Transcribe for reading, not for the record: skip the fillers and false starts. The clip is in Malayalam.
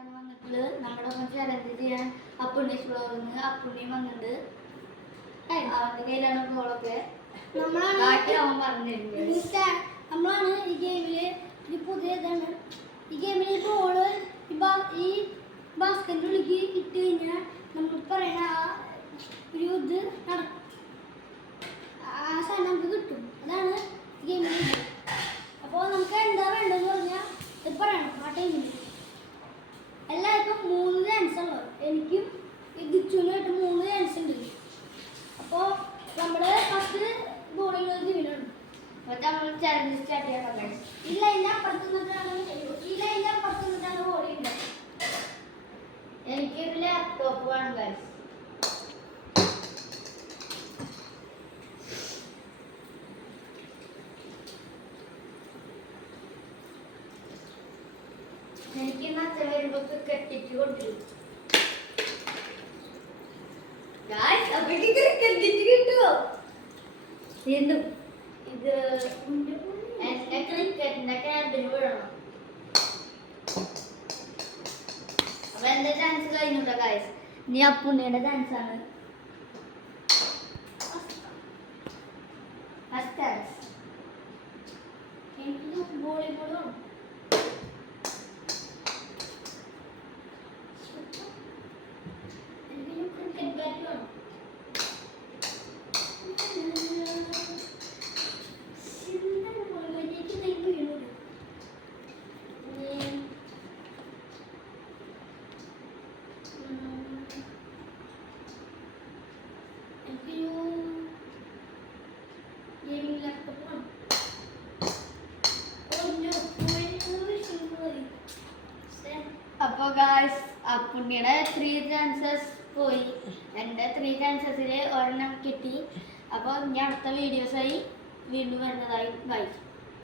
ആയിട്ടാണ് വന്നിട്ടുള്ളത്. നമ്മുടെ ഒപ്പം ചലഞ്ച് ചെയ്യാൻ അപ്പുണ്ണീസ് വ്ളോഗിന്ന് അപ്പുണ്ണിയും വന്നിട്ടുണ്ട്. അവന്റെ കയ്യിലാണ് ബോളൊക്കെ. അവൻ പറഞ്ഞിരുന്നത് നമ്മളാണ് ഈ ഗെയിമില് ഒരു പുതിയ ഇതാണ്. ഈ ഗെയിമിൽ ബോള് ഈ ബാസ്കറ്റിനുള്ളിലേക്ക് ഇട്ട് കഴിഞ്ഞാൽ നമ്മൾ പറയുന്ന ആ ഒരു ഇത് നടക്കും. ആ സാധനം നമുക്ക് കിട്ടും. അതാണ് ഗെയിമിൽ. അപ്പോൾ നമുക്ക് എന്താ വേണ്ടതെന്ന് പറഞ്ഞാൽ ഇത് പറയണം. ആ ടൈമിൽ എല്ലാവർക്കും 3 ചാൻസ് ഉള്ളു. എനിക്കും ദിച്ചുനായിട്ട് 3 ചാൻസ് ഉണ്ട്. അപ്പോൾ നമ്മൾ ഫസ്റ്റ് ബോളിംഗ് വീണുണ്ട്. നമ്മൾ ചലഞ്ച് സ്റ്റാർട്ട് ചെയ്യണം. ഈ ലൈനിൻ്റെ അപ്പുറത്ത് നിന്നിട്ടാണ് ബോളിംഗ്. എനിക്ക് ലാപ്ടോപ്പ് വേണം ഗൈസ്. എനിക്ക് അച്ഛൻ വരുമ്പോ ക്രിക്കറ്റ് കൊണ്ടുവരും. കിട്ടുമോ വീണ്ടും ഇത് എന്റെ ക്രിക്കറ്റിന്റെ ക്യാമ്പിന് വിടണം. അപ്പൊ എന്റെ ചാൻസ് കഴിഞ്ഞുണ്ടോ ഗൈസ്? ഇനി അപ്പുണ്ണിയുടെ ചാൻസ് ആണ്. ഫസ്റ്റ് ചാൻസ് എനിക്ക് വോളിബോൾ വേണം. എനിക്ക് ക്രിക്കറ്റ് ബാറ്റ് വേണം. അപ്പൊ ഗായ്സ് അപ്പുണ്ണിയുടെ 3 ചാൻസസ് പോയി. എൻ്റെ 3 ചാൻസസിൽ ഒരെണ്ണം കിട്ടി. അപ്പോൾ ഇനി അടുത്ത വീഡിയോസായി വീണ്ടും വരുന്നതായി. ബൈ.